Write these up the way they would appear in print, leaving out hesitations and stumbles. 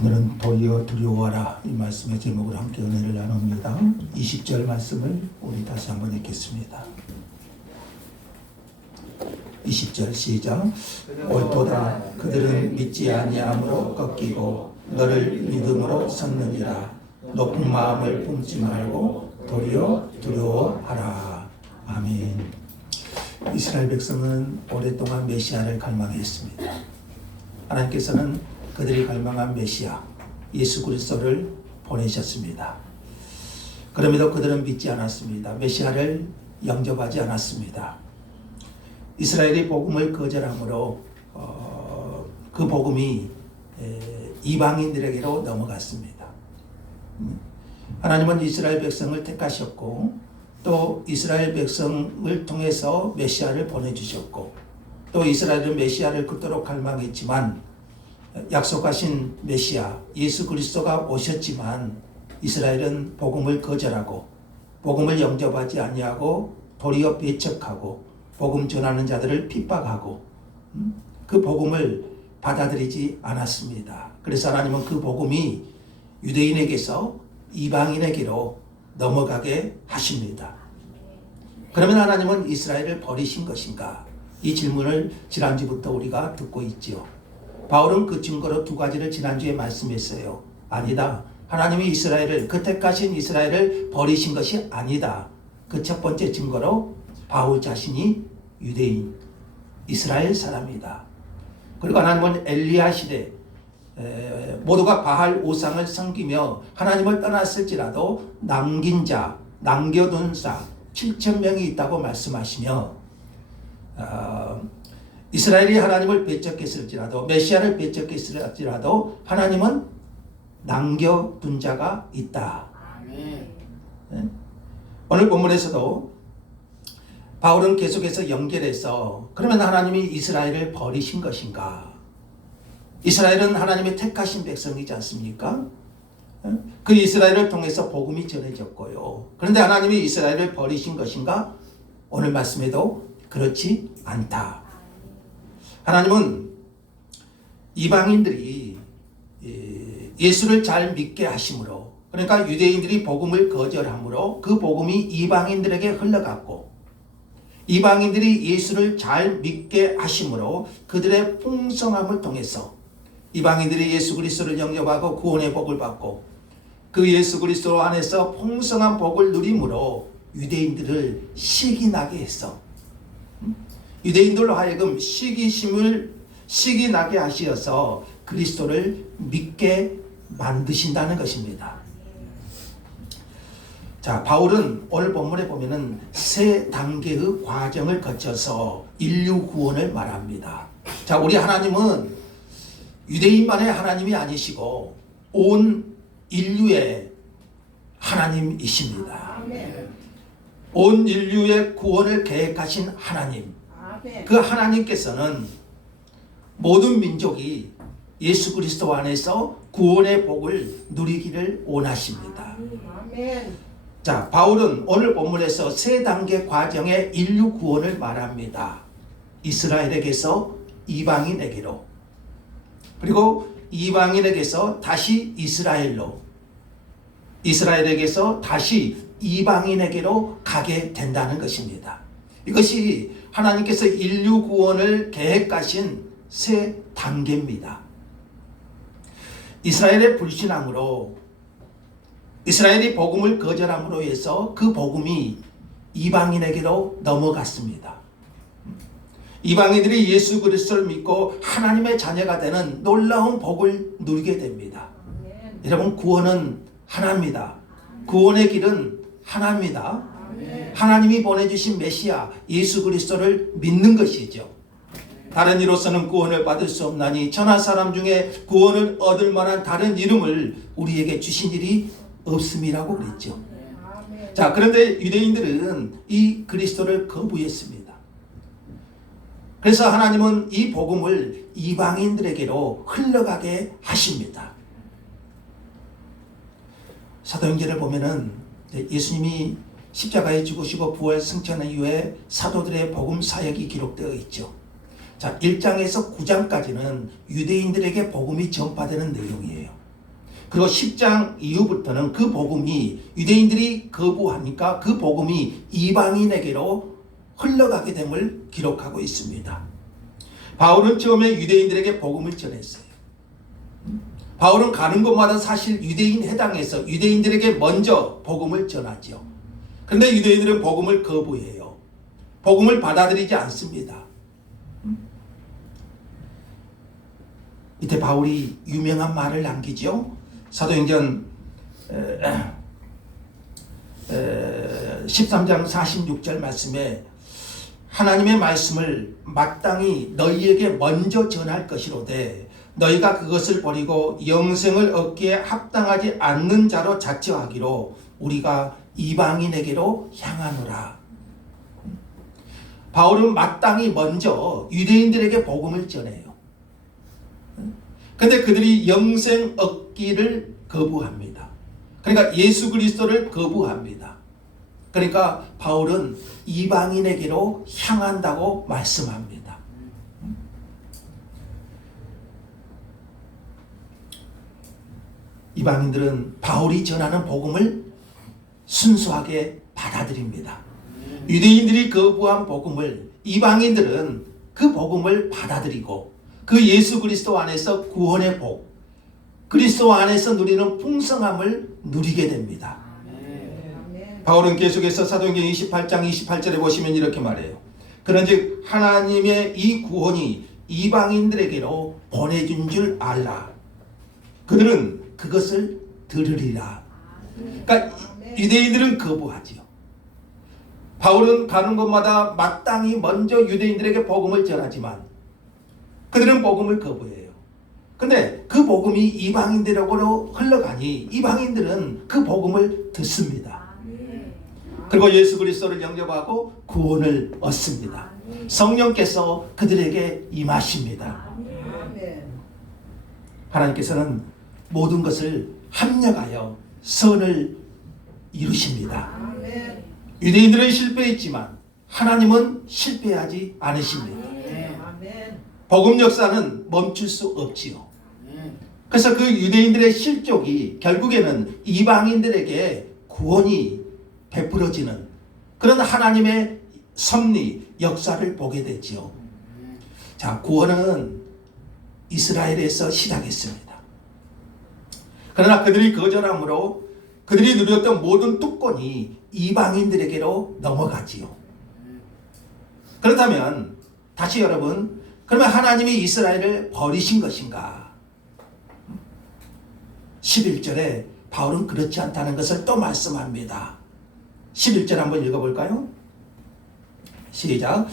오늘은 도리어 두려워하라 이 말씀의 제목으로 함께 은혜를 나눕니다. 20절 말씀을 우리 다시 한번 읽겠습니다. 20절 시작. 옳도다 그들은 믿지 아니함으로 꺾이고 너를 믿음으로 섰느니라. 높은 마음을 품지 말고 도리어 두려워하라. 아멘. 이스라엘 백성은 오랫동안 메시아를 갈망했습니다. 하나님께서는 그들이 갈망한 메시아 예수 그리스도를 보내셨습니다. 그럼에도 그들은 믿지 않았습니다. 메시아를 영접하지 않았습니다. 이스라엘이 복음을 거절함으로 그 복음이 이방인들에게로 넘어갔습니다. 하나님은 이스라엘 백성을 택하셨고 또 이스라엘 백성을 통해서 메시아를 보내주셨고 또 이스라엘은 메시아를 그토록 갈망했지만 약속하신 메시아 예수 그리스도가 오셨지만 이스라엘은 복음을 거절하고 복음을 영접하지 아니하고 도리어 배척하고 복음 전하는 자들을 핍박하고 그 복음을 받아들이지 않았습니다. 그래서 하나님은 그 복음이 유대인에게서 이방인에게로 넘어가게 하십니다. 그러면 하나님은 이스라엘을 버리신 것인가? 이 질문을 지난주부터 우리가 듣고 있지요. 바울은 그 증거로 두 가지를 지난주에 말씀했어요. 아니다. 하나님이 이스라엘을 그 택하신 이스라엘을 버리신 것이 아니다. 그 첫 번째 증거로 바울 자신이 유대인 이스라엘 사람이다. 그리고 하나님은 엘리야 시대 모두가 바알 우상을 섬기며 하나님을 떠났을지라도 남긴 자 남겨둔 자 7,000명이 있다고 말씀하시며 이스라엘이 하나님을 배척했을지라도 메시아를 배척했을지라도 하나님은 남겨둔 자가 있다. 아멘. 오늘 본문에서도 바울은 계속해서 연결해서 그러면 하나님이 이스라엘을 버리신 것인가? 이스라엘은 하나님의 택하신 백성이지 않습니까? 그 이스라엘을 통해서 복음이 전해졌고요. 그런데 하나님이 이스라엘을 버리신 것인가? 오늘 말씀에도 그렇지 않다. 하나님은 이방인들이 예수를 잘 믿게 하심으로 그러니까 유대인들이 복음을 거절함으로 그 복음이 이방인들에게 흘러갔고 이방인들이 예수를 잘 믿게 하심으로 그들의 풍성함을 통해서 이방인들이 예수 그리스도를 영접하고 구원의 복을 받고 그 예수 그리스도 안에서 풍성한 복을 누림으로 유대인들을 시기 나게 했어. 유대인들로 하여금 시기 나게 하시어서 그리스도를 믿게 만드신다는 것입니다. 자, 바울은 오늘 본문에 보면은 세 단계의 과정을 거쳐서 인류 구원을 말합니다. 자, 우리 하나님은 유대인만의 하나님이 아니시고 온 인류의 하나님이십니다. 온 인류의 구원을 계획하신 하나님. 그 하나님께서는 모든 민족이 예수 그리스도 안에서 구원의 복을 누리기를 원하십니다. 자, 바울은 오늘 본문에서 세 단계 과정의 인류 구원을 말합니다. 이스라엘에게서 이방인에게로 그리고 이방인에게서 다시 이스라엘로 이스라엘에게서 다시 이방인에게로 가게 된다는 것입니다. 이것이 하나님께서 인류 구원을 계획하신 세 단계입니다. 이스라엘의 불신앙으로 이스라엘이 복음을 거절함으로 해서 그 복음이 이방인에게로 넘어갔습니다. 이방인들이 예수 그리스도를 믿고 하나님의 자녀가 되는 놀라운 복을 누리게 됩니다. 여러분 구원은 하나입니다. 구원의 길은 하나입니다. 하나님이 보내주신 메시아 예수 그리스도를 믿는 것이죠. 다른 이로서는 구원을 받을 수 없나니 천하 사람 중에 구원을 얻을 만한 다른 이름을 우리에게 주신 일이 없음이라고 그랬죠. 자, 그런데 유대인들은 이 그리스도를 거부했습니다. 그래서 하나님은 이 복음을 이방인들에게로 흘러가게 하십니다. 사도행전을 보면은 예수님이 십자가에 죽으시고 부활 승천한 이후에 사도들의 복음 사역이 기록되어 있죠. 자, 1장에서 9장까지는 유대인들에게 복음이 전파되는 내용이에요. 그리고 10장 이후부터는 그 복음이 유대인들이 거부하니까 그 복음이 이방인에게로 흘러가게 됨을 기록하고 있습니다. 바울은 처음에 유대인들에게 복음을 전했어요. 바울은 가는 곳마다 사실 유대인 해당에서 유대인들에게 먼저 복음을 전하죠. 그런데 유대인들은 복음을 거부해요. 복음을 받아들이지 않습니다. 이때 바울이 유명한 말을 남기죠. 사도행전 13장 46절 말씀에 하나님의 말씀을 마땅히 너희에게 먼저 전할 것이로되 너희가 그것을 버리고 영생을 얻기에 합당하지 않는 자로 자처하기로 우리가 이방인에게로 향하노라. 바울은 마땅히 먼저 유대인들에게 복음을 전해요. 그런데 그들이 영생 얻기를 거부합니다. 그러니까 예수 그리스도를 거부합니다. 그러니까 바울은 이방인에게로 향한다고 말씀합니다. 이방인들은 바울이 전하는 복음을 순수하게 받아들입니다. 유대인들이 거부한 복음을 이방인들은 그 복음을 받아들이고 그 예수 그리스도 안에서 구원의 복, 그리스도 안에서 누리는 풍성함을 누리게 됩니다. 바울은 계속해서 사도행전 28장 28절에 보시면 이렇게 말해요. 그런즉 하나님의 이 구원이 이방인들에게로 보내준 줄 알라. 그들은 그것을 들으리라. 그러니까 유대인들은 거부하지요. 바울은 가는 곳마다 마땅히 먼저 유대인들에게 복음을 전하지만 그들은 복음을 거부해요. 근데 그 복음이 이방인들에게로 흘러가니 이방인들은 그 복음을 듣습니다. 그리고 예수 그리스도를 영접하고 구원을 얻습니다. 성령께서 그들에게 임하십니다. 하나님께서는 모든 것을 합력하여 선을 이루십니다. 유대인들은 실패했지만 하나님은 실패하지 않으십니다. 복음 역사는 멈출 수 없지요. 그래서 그 유대인들의 실족이 결국에는 이방인들에게 구원이 베풀어지는 그런 하나님의 섭리, 역사를 보게 되지요. 자, 구원은 이스라엘에서 시작했습니다. 그러나 그들이 거절함으로 그들이 누렸던 모든 특권이 이방인들에게로 넘어가지요. 그렇다면 다시 여러분, 그러면 하나님이 이스라엘을 버리신 것인가? 11절에 바울은 그렇지 않다는 것을 또 말씀합니다. 11절 한번 읽어볼까요? 시작.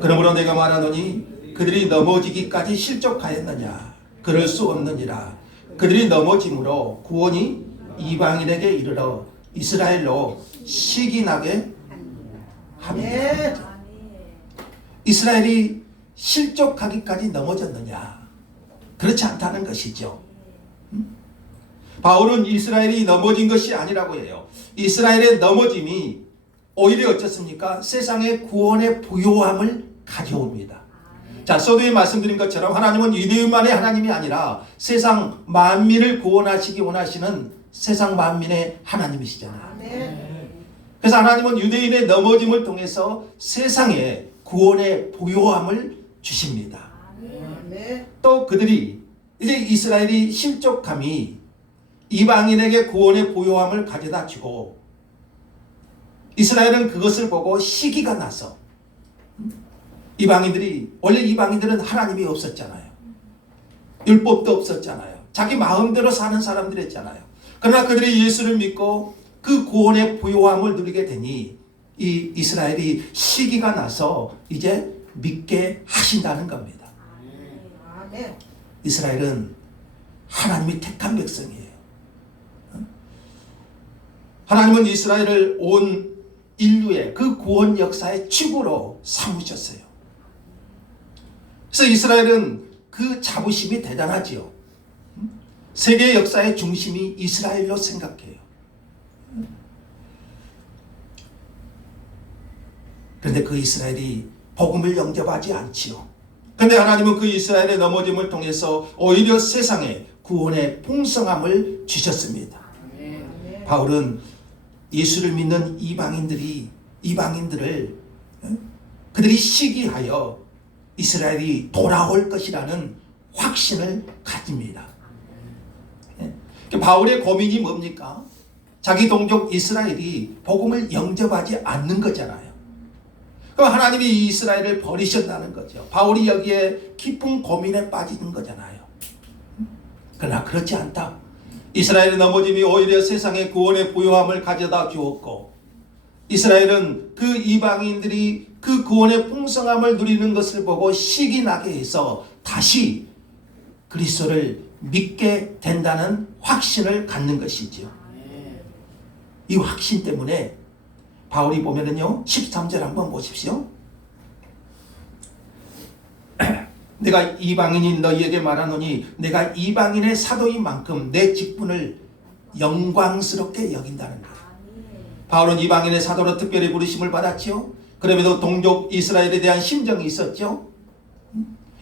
그러므로 내가 말하노니 그들이 넘어지기까지 실족하였느냐? 그럴 수 없느니라. 그들이 넘어짐으로 구원이 이방인에게 이르러 이스라엘로 시기나게 합니다. 이스라엘이 실족하기까지 넘어졌느냐? 그렇지 않다는 것이죠. 바울은 이스라엘이 넘어진 것이 아니라고 해요. 이스라엘의 넘어짐이 오히려 어떻습니까? 세상의 구원의 부요함을 가져옵니다. 자, 서두에 말씀드린 것처럼 하나님은 유대인만의 하나님이 아니라 세상 만민을 구원하시기 원하시는 세상 만민의 하나님이시잖아요. 그래서 하나님은 유대인의 넘어짐을 통해서 세상에 구원의 부요함을 주십니다. 또 그들이 이제 이스라엘이 실족함이 이방인에게 구원의 부요함을 가져다 주고 이스라엘은 그것을 보고 시기가 나서 이방인들이 원래 이방인들은 하나님이 없었잖아요. 율법도 없었잖아요. 자기 마음대로 사는 사람들이었잖아요. 그러나 그들이 예수를 믿고 그 구원의 부요함을 누리게 되니 이 이스라엘이 시기가 나서 이제 믿게 하신다는 겁니다. 이스라엘은 하나님이 택한 백성이에요. 하나님은 이스라엘을 온 인류의 그 구원 역사의 축으로 삼으셨어요. 그래서 이스라엘은 그 자부심이 대단하지요. 세계 역사의 중심이 이스라엘로 생각해요. 그런데 그 이스라엘이 복음을 영접하지 않지요. 그런데 하나님은 그 이스라엘의 넘어짐을 통해서 오히려 세상에 구원의 풍성함을 주셨습니다. 바울은 예수를 믿는 이방인들을 그들이 시기하여 이스라엘이 돌아올 것이라는 확신을 가집니다. 바울의 고민이 뭡니까? 자기 동족 이스라엘이 복음을 영접하지 않는 거잖아요. 그럼 하나님이 이 이스라엘을 버리셨다는 거죠. 바울이 여기에 깊은 고민에 빠지는 거잖아요. 그러나 그렇지 않다. 이스라엘의 넘어짐이 오히려 세상에 구원의 부요함을 가져다 주었고, 이스라엘은 그 이방인들이 그 구원의 풍성함을 누리는 것을 보고 시기 나게 해서 다시 그리스도를 믿게 된다는 확신을 갖는 것이죠. 이 확신 때문에 바울이 보면은요, 13절 한번 보십시오. 내가 이방인인 너희에게 말하노니 내가 이방인의 사도인 만큼 내 직분을 영광스럽게 여긴다는 거예요. 바울은 이방인의 사도로 특별히 부르심을 받았죠. 그럼에도 동족 이스라엘에 대한 심정이 있었죠.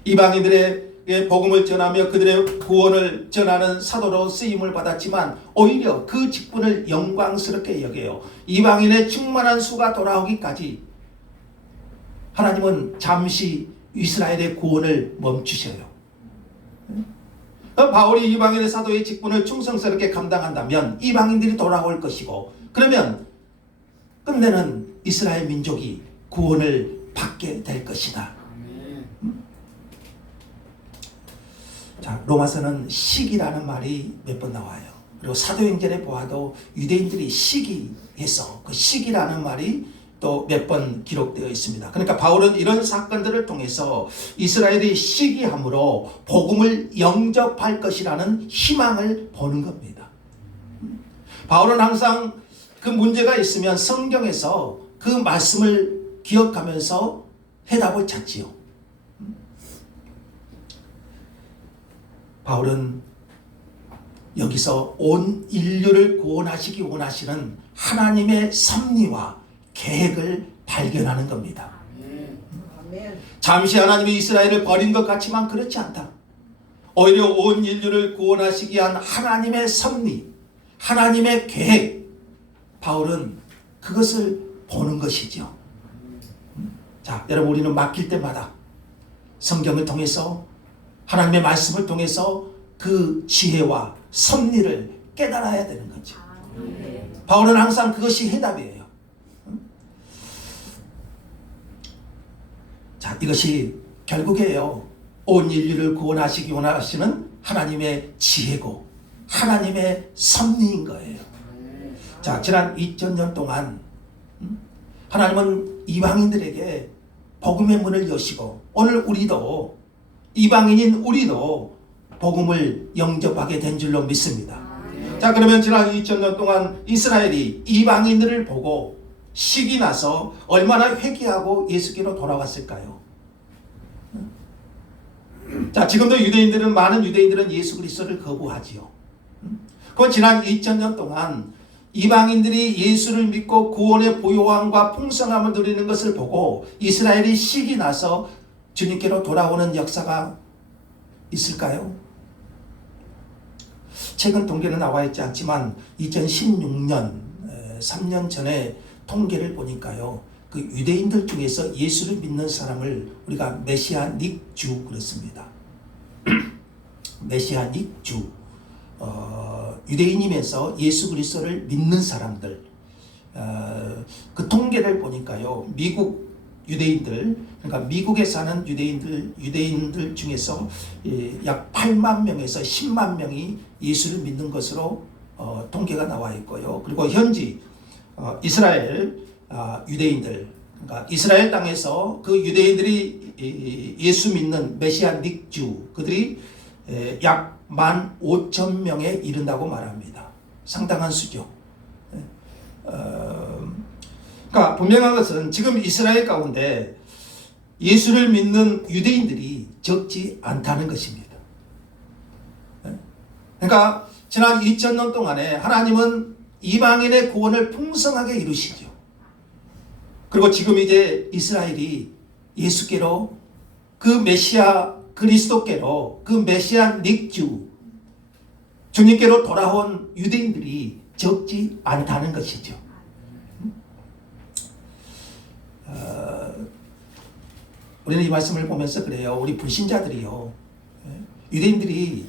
이방인들에게 복음을 전하며 그들의 구원을 전하는 사도로 쓰임을 받았지만 오히려 그 직분을 영광스럽게 여겨요. 이방인의 충만한 수가 돌아오기까지 하나님은 잠시 이스라엘의 구원을 멈추셔요. 바울이 이방인의 사도의 직분을 충성스럽게 감당한다면 이방인들이 돌아올 것이고, 그러면 끝내는 이스라엘 민족이 구원을 받게 될 것이다. 자, 로마서는 시기라는 말이 몇 번 나와요. 그리고 사도행전에 보아도 유대인들이 시기해서 그 시기라는 말이 또 몇 번 기록되어 있습니다. 그러니까 바울은 이런 사건들을 통해서 이스라엘이 시기함으로 복음을 영접할 것이라는 희망을 보는 겁니다. 바울은 항상 그 문제가 있으면 성경에서 그 말씀을 기억하면서 해답을 찾지요. 바울은 여기서 온 인류를 구원하시기 원하시는 하나님의 섭리와 계획을 발견하는 겁니다. 잠시 하나님이 이스라엘을 버린 것 같지만 그렇지 않다. 오히려 온 인류를 구원하시기 위한 하나님의 섭리, 하나님의 계획, 바울은 그것을 보는 것이죠. 자, 여러분, 우리는 맡길 때마다 성경을 통해서, 하나님의 말씀을 통해서 그 지혜와 섭리를 깨달아야 되는 거죠. 바울은 항상 그것이 해답이에요. 자, 이것이 결국에요, 온 인류를 구원하시기 원하시는 하나님의 지혜고 하나님의 섭리인 거예요. 자, 지난 2000년 동안 하나님은 이방인들에게 복음의 문을 여시고, 오늘 우리도, 이방인인 우리도 복음을 영접하게 된 줄로 믿습니다. 자, 그러면 지난 2000년 동안 이스라엘이 이방인들을 보고 식이 나서 얼마나 회개하고 예수께로 돌아왔을까요? 자, 지금도 많은 유대인들은 예수 그리스도를 거부하지요. 그 지난 2000년 동안 이방인들이 예수를 믿고 구원의 부요함과 풍성함을 누리는 것을 보고 이스라엘이 식이 나서 주님께로 돌아오는 역사가 있을까요? 최근 통계는 나와 있지 않지만 2016년 3년 전에 통계를 보니까요, 그 유대인들 중에서 예수를 믿는 사람을 우리가 메시아닉 주 그렇습니다. 메시아닉 주, 유대인이면서 예수 그리스도를 믿는 사람들, 그 통계를 보니까요, 미국 유대인들, 그러니까 미국에 사는 유대인들 중에서 약 8만 명에서 10만 명이 예수를 믿는 것으로 통계가 나와 있고요. 그리고 현지 이스라엘 유대인들, 그러니까 이스라엘 땅에서 그 유대인들이 예수 믿는 메시아닉 주, 그들이 약 15,000명에 이른다고 말합니다. 상당한 수죠. 그러니까 분명한 것은 지금 이스라엘 가운데 예수를 믿는 유대인들이 적지 않다는 것입니다. 그러니까 지난 2000년 동안에 하나님은 이방인의 구원을 풍성하게 이루시죠. 그리고 지금 이제 이스라엘이 예수께로, 그 메시아 그리스도께로, 그 메시아 닉주, 주님께로 돌아온 유대인들이 적지 않다는 것이죠. 우리는 이 말씀을 보면서 그래요. 우리 불신자들이요, 유대인들이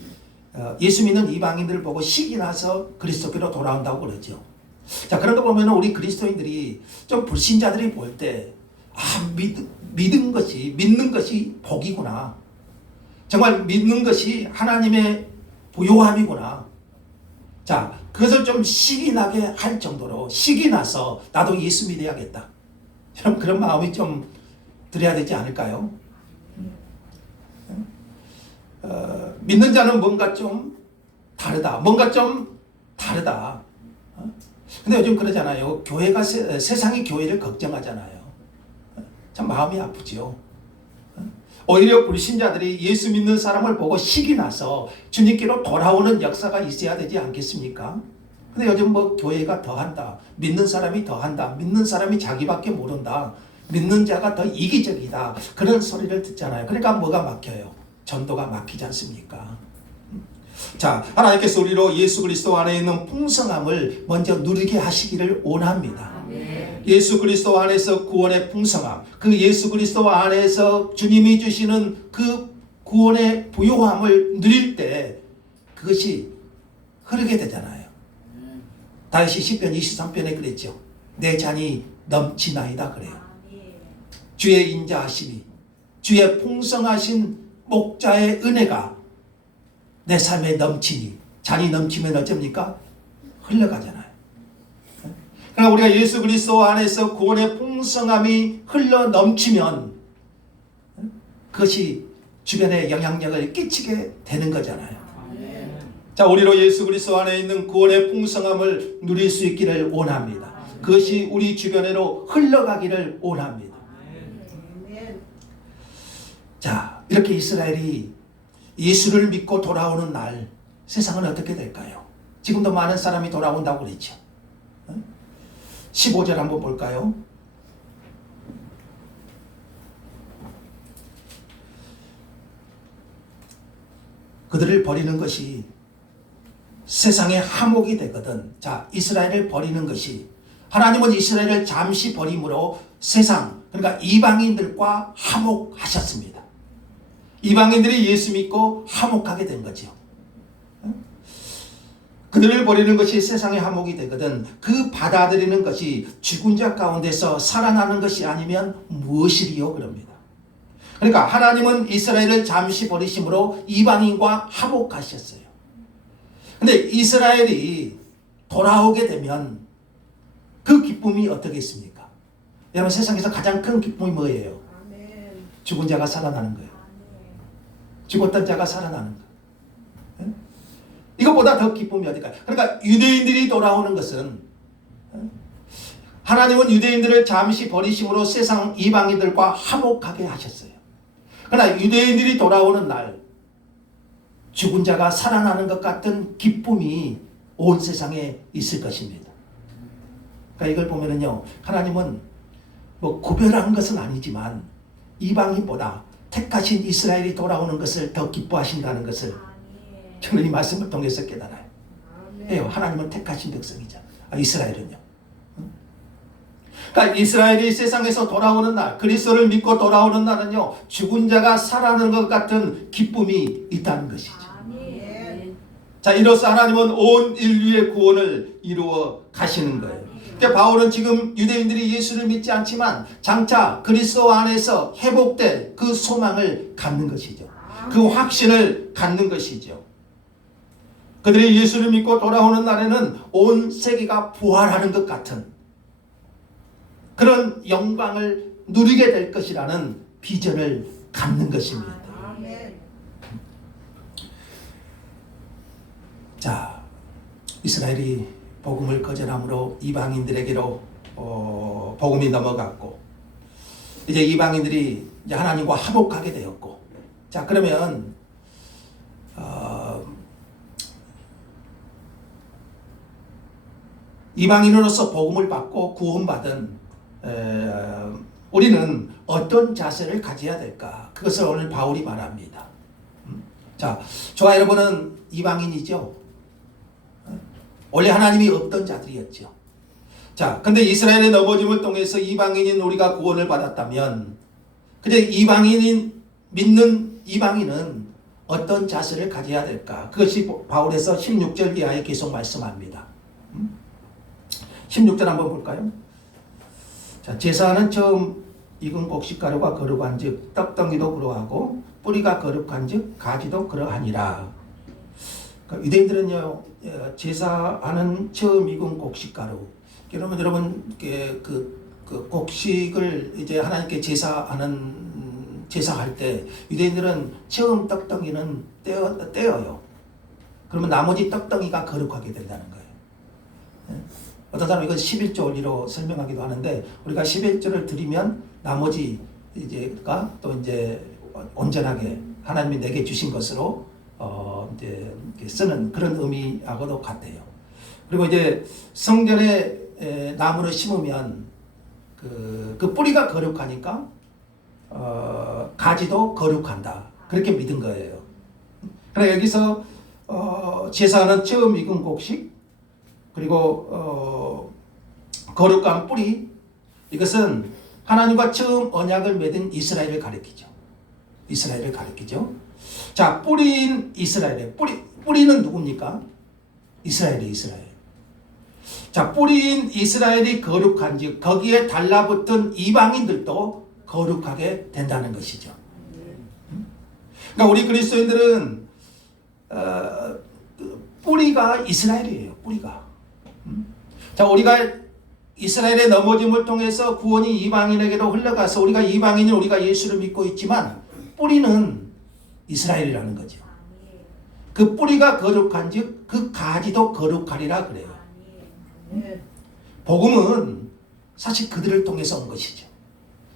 예수 믿는 이방인들을 보고 식이 나서 그리스도께로 돌아온다고 그러죠. 자, 그런 거 보면 우리 그리스도인들이 좀 불신자들이 볼 때 믿는 것이 복이구나. 정말 믿는 것이 하나님의 부요함이구나. 자, 그것을 좀 식이 나게 할 정도로 식이 나서 나도 예수 믿어야겠다. 그런 마음이 좀 들어야 되지 않을까요? 믿는 자는 뭔가 좀 다르다. 근데 요즘 그러잖아요. 교회가 세상이 교회를 걱정하잖아요. 참 마음이 아프죠. 오히려 불신자들이 예수 믿는 사람을 보고 식이 나서 주님께로 돌아오는 역사가 있어야 되지 않겠습니까? 근데 요즘 교회가 더한다. 믿는 사람이 더한다. 믿는 사람이 자기밖에 모른다. 믿는 자가 더 이기적이다. 그런 소리를 듣잖아요. 그러니까 뭐가 막혀요? 전도가 막히지 않습니까? 자, 하나님께서 우리로 예수 그리스도 안에 있는 풍성함을 먼저 누리게 하시기를 원합니다. 예수 그리스도 안에서 구원의 풍성함, 그 예수 그리스도 안에서 주님이 주시는 그 구원의 부요함을 누릴 때 그것이 흐르게 되잖아요. 다윗이 시편 23편에 그랬죠. 내 잔이 넘치나이다 그래요. 주의 인자하심이, 주의 풍성하신 목자의 은혜가 내 삶에 넘치니, 잔이 넘치면 어쩝니까? 흘러가잖아요. 그러니까 우리가 예수 그리스도 안에서 구원의 풍성함이 흘러 넘치면 그것이 주변에 영향력을 끼치게 되는 거잖아요. 자, 우리로 예수 그리스도 안에 있는 구원의 풍성함을 누릴 수 있기를 원합니다. 그것이 우리 주변으로 흘러가기를 원합니다. 자, 이렇게 이스라엘이 예수를 믿고 돌아오는 날 세상은 어떻게 될까요? 지금도 많은 사람이 돌아온다고 그랬죠. 15절 한번 볼까요? 그들을 버리는 것이 세상의 화목이 되거든. 자, 이스라엘을 버리는 것이, 하나님은 이스라엘을 잠시 버림으로 세상, 그러니까 이방인들과 화목하셨습니다. 이방인들이 예수 믿고 화목하게 된 거죠. 그들을 버리는 것이 세상의 화목이 되거든 그 받아들이는 것이 죽은 자 가운데서 살아나는 것이 아니면 무엇이리요? 그럽니다. 그러니까 하나님은 이스라엘을 잠시 버리심으로 이방인과 화목하셨어요. 근데 이스라엘이 돌아오게 되면 그 기쁨이 어떻겠습니까? 여러분, 세상에서 가장 큰 기쁨이 뭐예요? 죽은 자가 살아나는 거예요. 죽었던 자가 살아나는 거예요. 이것보다 더 기쁨이 어딜까요? 그러니까 유대인들이 돌아오는 것은, 하나님은 유대인들을 잠시 버리심으로 세상 이방인들과 화목하게 하셨어요. 그러나 유대인들이 돌아오는 날 죽은 자가 살아나는 것 같은 기쁨이 온 세상에 있을 것입니다. 그러니까 이걸 보면은요, 하나님은 구별한 것은 아니지만 이방인보다 택하신 이스라엘이 돌아오는 것을 더 기뻐하신다는 것을 저는 이 말씀을 통해서 깨달아요. 해요. 하나님은 택하신 백성이잖아요. 이스라엘은요. 그러니까 이스라엘이 세상에서 돌아오는 날, 그리스도를 믿고 돌아오는 날은요, 죽은 자가 살아나는 것 같은 기쁨이 있다는 것이죠. 자, 이로써 하나님은 온 인류의 구원을 이루어 가시는 거예요. 그러니까 바울은 지금 유대인들이 예수를 믿지 않지만 장차 그리스도 안에서 회복될 그 소망을 갖는 것이죠. 그 확신을 갖는 것이죠. 그들이 예수를 믿고 돌아오는 날에는 온 세계가 부활하는 것 같은 그런 영광을 누리게 될 것이라는 비전을 갖는 것입니다. 자, 이스라엘이 복음을 거절함으로 이방인들에게로 복음이 넘어갔고, 이제 이방인들이 이제 하나님과 화목하게 되었고, 자, 그러면 이방인으로서 복음을 받고 구원받은 우리는 어떤 자세를 가져야 될까? 그것을 오늘 바울이 말합니다. 자, 저와 여러분은 이방인이죠. 원래 하나님이 없던 자들이었죠. 자, 근데 이스라엘의 넘어짐을 통해서 이방인인 우리가 구원을 받았다면, 근데 이방인인 믿는 이방인은 어떤 자세를 가져야 될까? 그것이 바울에서 16절 이하에 계속 말씀합니다. 16절 한번 볼까요? 자, 제사는 처음 익은 곡식가루가 거룩한즉 떡덩이도 그러하고 뿌리가 거룩한즉 가지도 그러하니라. 그러니까 유대인들은요, 제사하는 처음 익은 곡식가루. 그러면 여러분 그 곡식을 이제 하나님께 제사할 때 유대인들은 처음 떡덩이는 떼어요. 그러면 나머지 떡덩이가 거룩하게 된다는 거예요. 어떤 사람은 이건 11조 원리로 설명하기도 하는데, 우리가 11조를 드리면 나머지 이제가 또 이제 온전하게 하나님이 내게 주신 것으로 이제 쓰는 그런 의미하고도 같아요. 그리고 이제 성전에 나무를 심으면 그 뿌리가 거룩하니까 가지도 거룩한다. 그렇게 믿은 거예요. 그러나 여기서 제사는 처음 익은 곡식, 그리고 거룩한 뿌리, 이것은 하나님과 처음 언약을 맺은 이스라엘을 가리키죠. 이스라엘을 가리키죠. 자, 뿌리인 이스라엘의 뿌리는 누굽니까? 이스라엘. 자, 뿌리인 이스라엘이 거룩한즉 거기에 달라붙은 이방인들도 거룩하게 된다는 것이죠. 그러니까 우리 그리스도인들은 뿌리가 이스라엘이에요. 뿌리가. 자, 우리가 이스라엘의 넘어짐을 통해서 구원이 이방인에게로 흘러가서 우리가 이방인이 우리가 예수를 믿고 있지만 뿌리는 이스라엘이라는 거죠. 그 뿌리가 거룩한즉 그 가지도 거룩하리라 그래요. 복음은 사실 그들을 통해서 온 것이죠.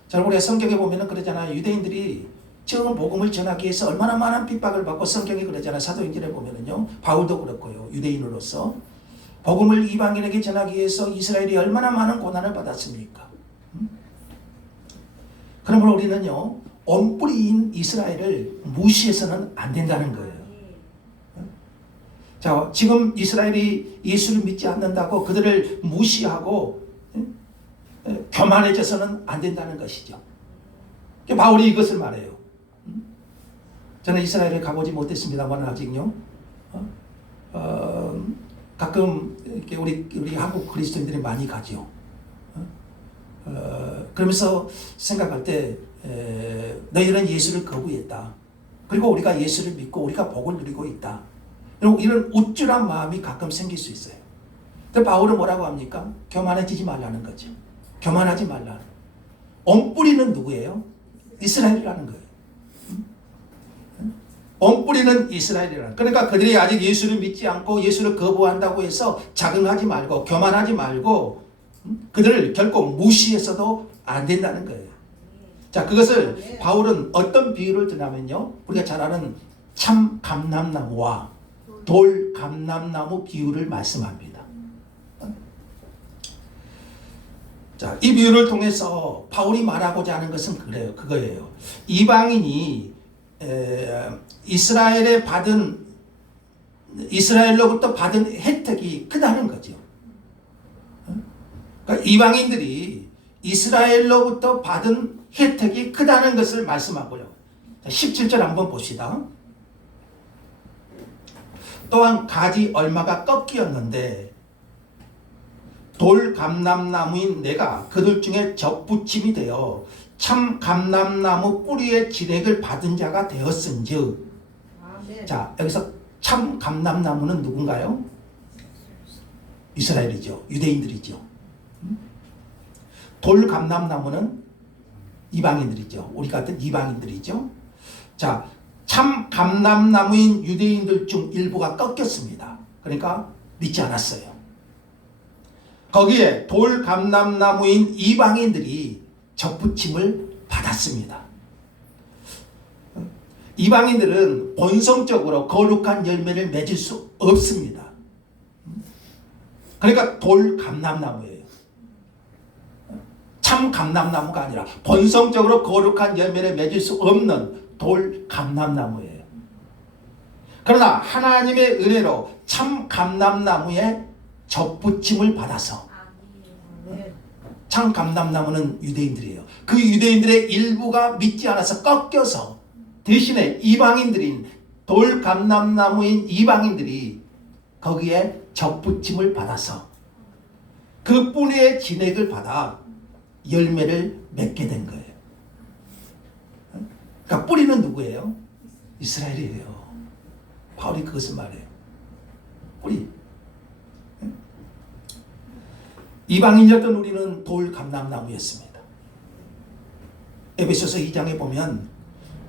자, 우리가 성경에 보면은 그러잖아요. 유대인들이 처음 복음을 전하기 위해서 얼마나 많은 핍박을 받고, 성경에 그러잖아요. 사도행전에 보면은요, 바울도 그렇고요, 유대인으로서 복음을 이방인에게 전하기 위해서 이스라엘이 얼마나 많은 고난을 받았습니까? 그러므로 우리는요, 온뿌리인 이스라엘을 무시해서는 안 된다는 거예요. 자, 지금 이스라엘이 예수를 믿지 않는다고 그들을 무시하고 교만해져서는 안 된다는 것이죠. 바울이 이것을 말해요. 저는 이스라엘에 가보지 못했습니다만 아직요. 가끔 이렇게 우리 한국 그리스도인들이 많이 가죠. 그러면서 생각할 때 너희들은 예수를 거부했다. 그리고 우리가 예수를 믿고 우리가 복을 누리고 있다. 이런 우쭐한 마음이 가끔 생길 수 있어요. 근데 바울은 뭐라고 합니까? 교만해지지 말라는 거죠. 교만하지 말라. 옹뿌리는 누구예요? 이스라엘이라는 거예요. 옹뿌리는 이스라엘이라는. 그러니까 그들이 아직 예수를 믿지 않고 예수를 거부한다고 해서 자긍하지 말고 교만하지 말고 그들을 결코 무시해서도 안 된다는 거예요. 자, 그것을 바울은 어떤 비유를 드냐면요, 우리가 잘 아는 참 감람나무와 돌 감람나무 비유를 말씀합니다. 자, 이 비유를 통해서 바울이 말하고자 하는 것은 그거예요. 이방인이 이스라엘로부터 받은 혜택이 크다는 거죠. 그러니까 이방인들이 이스라엘로부터 받은 혜택이 크다는 것을 말씀하고요. 17절 한번 봅시다. 또한 가지 얼마가 꺾이었는데 돌 감람나무인 내가 그들 중에 접붙임이 되어 참 감람나무 뿌리의 진액을 받은 자가 되었은즉. 자, 여기서 참 감람나무는 누군가요? 이스라엘이죠. 유대인들이죠. 돌 감람나무는 이방인들이죠. 우리 같은 이방인들이죠. 자, 참 감람나무인 유대인들 중 일부가 꺾였습니다. 그러니까 믿지 않았어요. 거기에 돌 감람나무인 이방인들이 접붙임을 받았습니다. 이방인들은 본성적으로 거룩한 열매를 맺을 수 없습니다. 그러니까 돌 감람나무예요. 참 감람나무가 아니라 본성적으로 거룩한 열매를 맺을 수 없는 돌 감람나무예요. 그러나 하나님의 은혜로 참 감람나무에 접붙임을 받아서. 참 감람나무는 유대인들이에요. 그 유대인들의 일부가 믿지 않아서 꺾여서 대신에 이방인들인 돌감람나무인 이방인들이 거기에 접붙임을 받아서 그 뿌리의 진액을 받아 열매를 맺게 된 거예요. 그러니까 뿌리는 누구예요? 이스라엘이에요. 바울이 그것을 말해요. 뿌리. 이방인이었던 우리는 돌감람나무였습니다. 에베소서 2장에 보면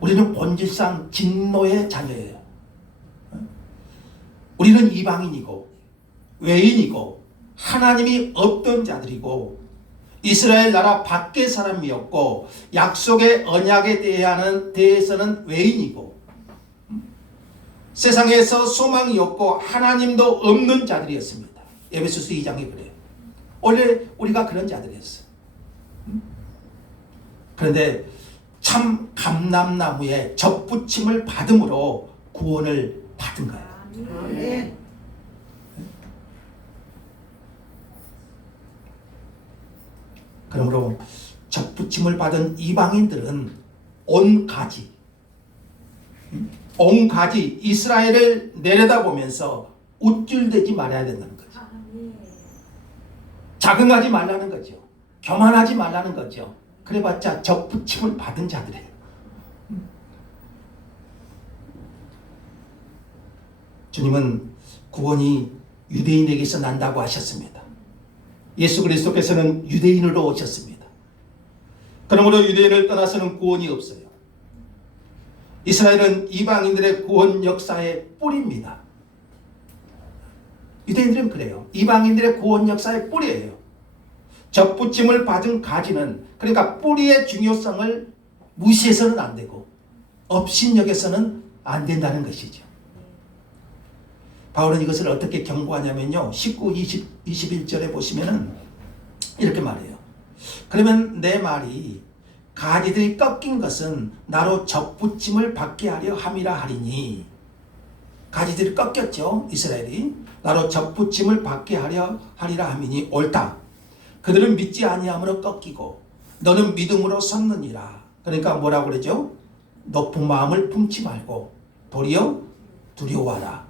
우리는 본질상 진노의 자녀예요. 우리는 이방인이고 외인이고 하나님이 없던 자들이고 이스라엘 나라 밖의 사람이었고 약속의 언약에 대해서는 외인이고 세상에서 소망이 없고 하나님도 없는 자들이었습니다. 에베소서 2장에 그래요. 원래 우리가 그런 자들이었어요. 그런데 참 감람나무에 접붙임을 받음으로 구원을 받은 거예요. 아멘. 그러므로 접붙임을 받은 이방인들은 온 가지 이스라엘을 내려다보면서 우쭐대지 말아야 된다는 거죠. 자긍하지 말라는 거죠. 교만하지 말라는 거죠. 그래봤자 접붙임을 받은 자들이에요. 주님은 구원이 유대인에게서 난다고 하셨습니다. 예수 그리스도께서는 유대인으로 오셨습니다. 그러므로 유대인을 떠나서는 구원이 없어요. 이스라엘은 이방인들의 구원 역사의 뿌리입니다. 유대인들은 그래요. 이방인들의 구원 역사의 뿌리예요. 접붙임을 받은 가지는, 그러니까 뿌리의 중요성을 무시해서는 안 되고 업신여겨서는 안 된다는 것이죠. 바울은 이것을 어떻게 경고하냐면요, 19, 20, 21절에 보시면은 이렇게 말해요. 그러면 내 말이 가지들이 꺾인 것은 나로 접붙임을 받게 하려 함이라 하리니. 가지들이 꺾였죠, 이스라엘이. 나로 접붙임을 받게 하려 하리라 함이니 옳다. 그들은 믿지 아니함으로 꺾이고 너는 믿음으로 섰느니라. 그러니까 뭐라고 그러죠? 높은 마음을 품지 말고 도리어 두려워하라.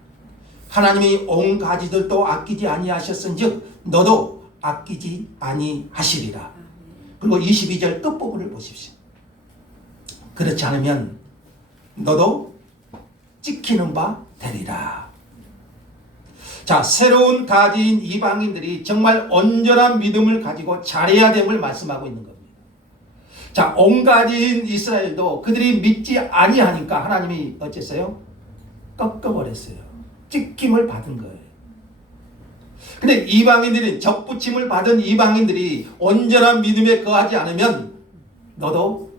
하나님이 온 가지들도 아끼지 아니하셨은즉 너도 아끼지 아니하시리라. 그리고 22절 끝부분을 보십시오. 그렇지 않으면 너도 찍히는 바 되리라. 자, 새로운 가지인 이방인들이 정말 온전한 믿음을 가지고 잘해야 됨을 말씀하고 있는 겁니다. 자, 온 가지인 이스라엘도 그들이 믿지 아니하니까 하나님이 어쨌어요? 꺾어버렸어요. 찍힘을 받은 거예요. 근데 이방인들이, 접붙임을 받은 이방인들이 온전한 믿음에 거하지 않으면 너도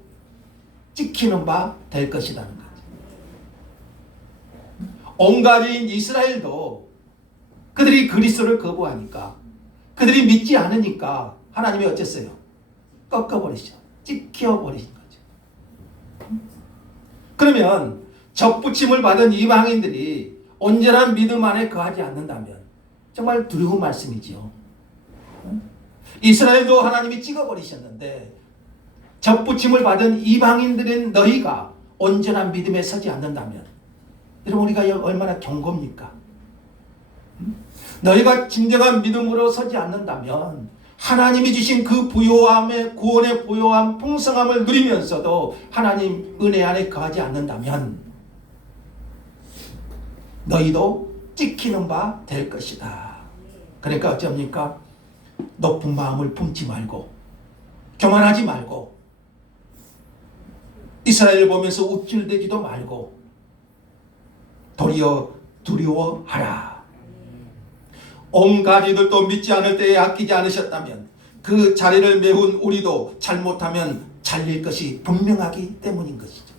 찍히는 바 될 것이라는 거죠. 온 가지인 이스라엘도 그들이 그리스도를 거부하니까, 그들이 믿지 않으니까 하나님이 어쨌어요? 꺾어버리시죠. 찍혀버리신 거죠. 그러면 접붙임을 받은 이방인들이 온전한 믿음 안에 거하지 않는다면 정말 두려운 말씀이지요. 이스라엘도 하나님이 찍어버리셨는데 접붙임을 받은 이방인들인 너희가 온전한 믿음에 서지 않는다면 여러분, 우리가 얼마나 경고입니까? 너희가 진정한 믿음으로 서지 않는다면 하나님이 주신 그 부요함의, 구원의 부요함, 풍성함을 누리면서도 하나님 은혜 안에 거하지 않는다면 너희도 찍히는 바 될 것이다. 그러니까 어쩝니까? 높은 마음을 품지 말고 교만하지 말고 이스라엘을 보면서 우쭐대지도 말고 도리어 두려워하라. 온 가지들도 믿지 않을 때에 아끼지 않으셨다면 그 자리를 메운 우리도 잘못하면 잘릴 것이 분명하기 때문인 것이죠.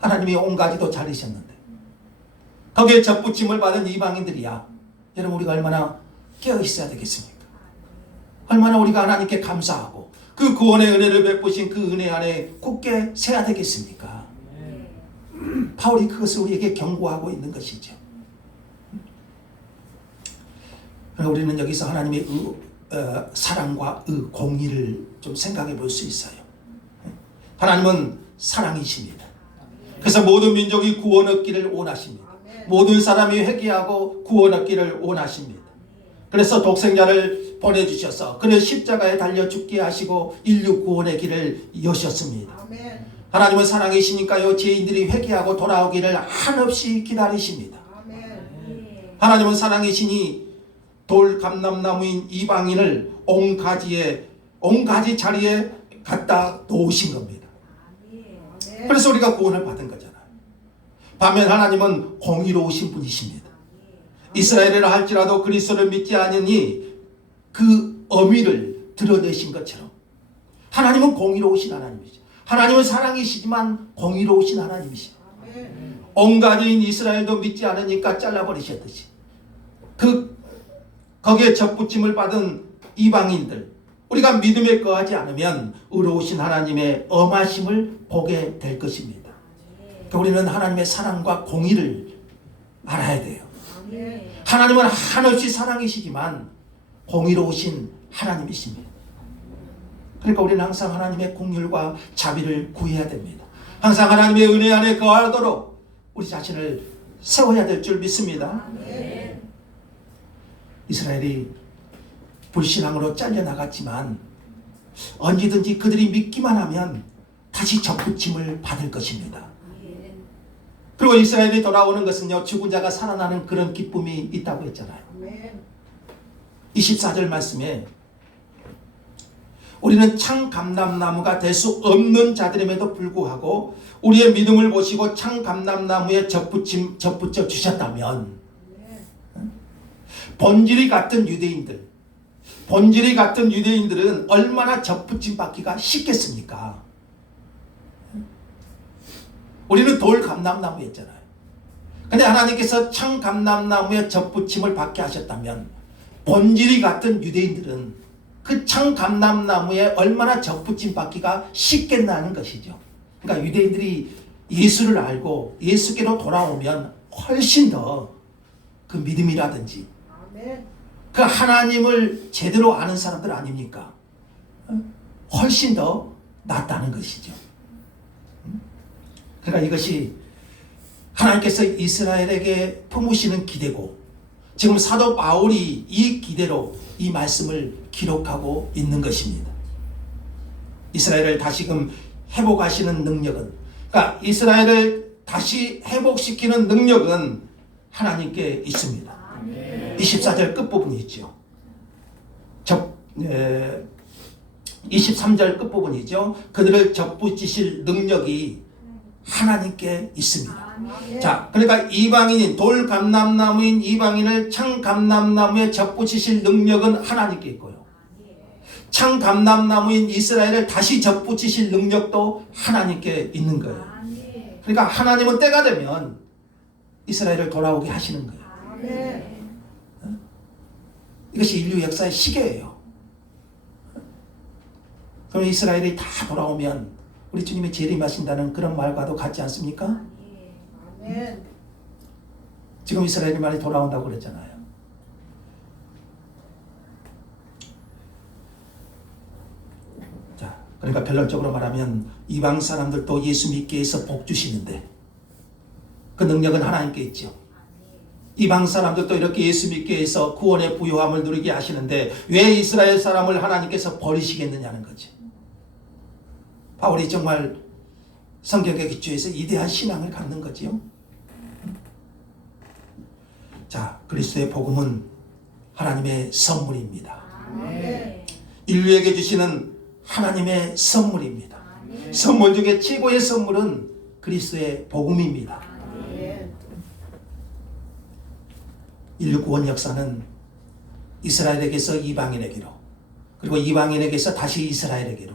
하나님이 온 가지도 잘리셨는데 거기에 접붙임을 받은 이방인들이야. 여러분, 우리가 얼마나 깨어 있어야 되겠습니까? 얼마나 우리가 하나님께 감사하고 그 구원의 은혜를 베푸신 그 은혜 안에 굳게 서야 되겠습니까? 바울이 그것을 우리에게 경고하고 있는 것이죠. 우리는 여기서 하나님의 사랑과 공의를 좀 생각해 볼 수 있어요. 하나님은 사랑이십니다. 그래서 모든 민족이 구원 얻기를 원하십니다. 모든 사람이 회개하고 구원 얻기를 원하십니다. 그래서 독생자를 보내주셔서 그를 십자가에 달려 죽게 하시고 인류 구원의 길을 여셨습니다. 하나님은 사랑이시니까요, 죄인들이 회개하고 돌아오기를 한없이 기다리십니다. 하나님은 사랑이시니 돌 감람나무인 이방인을 온 가지 자리에 갖다 놓으신 겁니다. 그래서 우리가 구원을 받은 거잖아요. 반면 하나님은 공의로우신 분이십니다. 이스라엘이라 할지라도 그리스도를 믿지 않으니 그 어미를 드러내신 것처럼 하나님은 공의로우신 하나님이죠. 하나님은 사랑이시지만 공의로우신 하나님이시죠. 온 가지인 이스라엘도 믿지 않으니까 잘라버리셨듯이 거기에 접붙임을 받은 이방인들, 우리가 믿음에 거하지 않으면 의로우신 하나님의 엄하심을 보게 될 것입니다. 그러니까 우리는 하나님의 사랑과 공의를 알아야 돼요. 하나님은 한없이 사랑이시지만 공의로우신 하나님이십니다. 그러니까 우리는 항상 하나님의 긍휼과 자비를 구해야 됩니다. 항상 하나님의 은혜 안에 거하도록 우리 자신을 세워야 될 줄 믿습니다. 이스라엘이 불신앙으로 잘려나갔지만 언제든지 그들이 믿기만 하면 다시 접붙임을 받을 것입니다. 그리고 이스라엘이 돌아오는 것은요, 죽은 자가 살아나는 그런 기쁨이 있다고 했잖아요. 24절 말씀에 우리는 창 감람나무가 될 수 없는 자들임에도 불구하고 우리의 믿음을 보시고 창 감람나무에 접붙여 주셨다면 본질이 같은 유대인들은 얼마나 접붙임 받기가 쉽겠습니까? 우리는 돌 감람나무였잖아요. 근데 하나님께서 창 감람나무에 접붙임을 받게 하셨다면 본질이 같은 유대인들은 그 창 감람나무에 얼마나 접붙임 받기가 쉽겠나는 것이죠. 그러니까 유대인들이 예수를 알고 예수께로 돌아오면 훨씬 더 그 믿음이라든지 그 하나님을 제대로 아는 사람들 아닙니까? 훨씬 더 낫다는 것이죠. 그러니까 이것이 하나님께서 이스라엘에게 품으시는 기대고 지금 사도 바울이 이 기대로 이 말씀을 기록하고 있는 것입니다. 이스라엘을 다시금 회복하시는 능력은, 그러니까 이스라엘을 다시 회복시키는 능력은 하나님께 있습니다. 24절 끝부분이 있죠. 23절 끝부분이죠. 그들을 접붙이실 능력이 하나님께 있습니다. 자, 그러니까 이방인인 돌 감람나무인 이방인을 창 감람나무에 접붙이실 능력은 하나님께 있고요. 창 감람나무인 이스라엘을 다시 접붙이실 능력도 하나님께 있는 거예요. 그러니까 하나님은 때가 되면 이스라엘을 돌아오게 하시는 거예요. 이것이 인류 역사의 시계예요. 그럼 이스라엘이 다 돌아오면 우리 주님이 재림하신다는 그런 말과도 같지 않습니까? 지금 이스라엘이 많이 돌아온다고 그랬잖아요. 자, 그러니까 결론적으로 말하면 이방 사람들도 예수 믿게 해서 복 주시는데 그 능력은 하나님께 있죠. 이방 사람들도 이렇게 예수 믿게 해서 구원의 부요함을 누리게 하시는데 왜 이스라엘 사람을 하나님께서 버리시겠느냐는 거죠. 바울이 정말 성경의 기초에서 이대한 신앙을 갖는 거지요. 자, 그리스도의 복음은 하나님의 선물입니다. 인류에게 주시는 하나님의 선물입니다. 선물 중에 최고의 선물은 그리스도의 복음입니다. 인류 구원 역사는 이스라엘에게서 이방인에게로, 그리고 이방인에게서 다시 이스라엘에게로,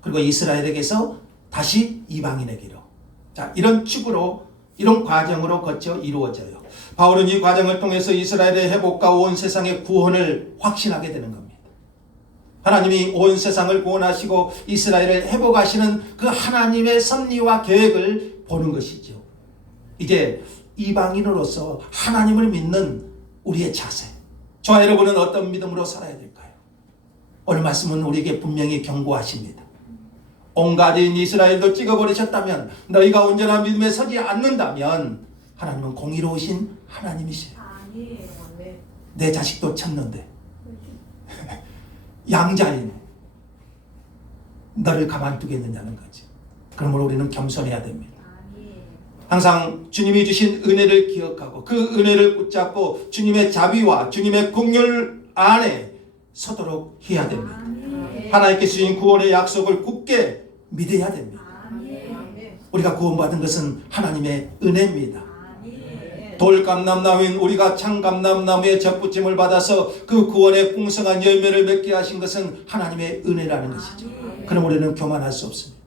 그리고 이스라엘에게서 다시 이방인에게로, 자, 이런 축으로, 이런 과정으로 거쳐 이루어져요. 바울은 이 과정을 통해서 이스라엘의 회복과 온 세상의 구원을 확신하게 되는 겁니다. 하나님이 온 세상을 구원하시고 이스라엘을 회복하시는 그 하나님의 섭리와 계획을 보는 것이죠. 이제 이방인으로서 하나님을 믿는 우리의 자세, 저와 여러분은 어떤 믿음으로 살아야 될까요? 오늘 말씀은 우리에게 분명히 경고하십니다. 온갖인 이스라엘도 찍어버리셨다면, 너희가 온전한 믿음에 서지 않는다면 하나님은 공의로우신 하나님이세요. 내 자식도 쳤는데 양자인 너를 가만두겠느냐는 거지. 그러므로 우리는 겸손해야 됩니다. 항상 주님이 주신 은혜를 기억하고 그 은혜를 붙잡고 주님의 자비와 주님의 긍휼 안에 서도록 해야 됩니다. 하나님께 주신 구원의 약속을 굳게 믿어야 됩니다. 우리가 구원받은 것은 하나님의 은혜입니다. 돌감람나무인 우리가 창감람나무의 접붙임을 받아서 그 구원의 풍성한 열매를 맺게 하신 것은 하나님의 은혜라는 것이죠. 그럼 우리는 교만할 수 없습니다.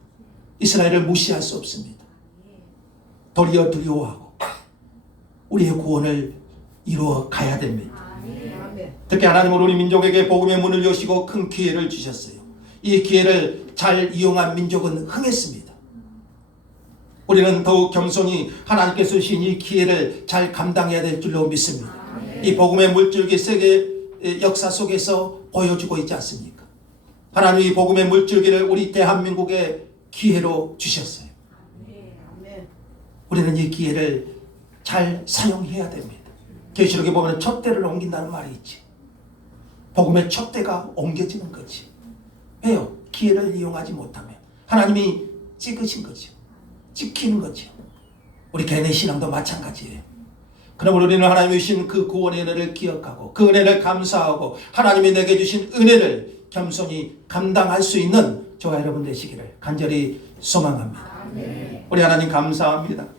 이스라엘을 무시할 수 없습니다. 도리어 두려워하고 우리의 구원을 이루어 가야 됩니다. 특히 하나님은 우리 민족에게 복음의 문을 여시고 큰 기회를 주셨어요. 이 기회를 잘 이용한 민족은 흥했습니다. 우리는 더욱 겸손히 하나님께서 주신 이 기회를 잘 감당해야 될 줄로 믿습니다. 이 복음의 물줄기 세계 역사 속에서 보여주고 있지 않습니까? 하나님이 복음의 물줄기를 우리 대한민국에 기회로 주셨어요. 우리는 이 기회를 잘 사용해야 됩니다. 계시록에 보면 촛대를 옮긴다는 말이 있지. 복음의 촛대가 옮겨지는 거지. 왜요? 기회를 이용하지 못하면 하나님이 찍으신 거죠. 지키는 거죠. 우리 개인의 신앙도 마찬가지예요. 그럼 우리는 하나님이 주신 그 구원의 은혜를 기억하고 그 은혜를 감사하고 하나님이 내게 주신 은혜를 겸손히 감당할 수 있는 저와 여러분 되시기를 간절히 소망합니다. 우리 하나님 감사합니다.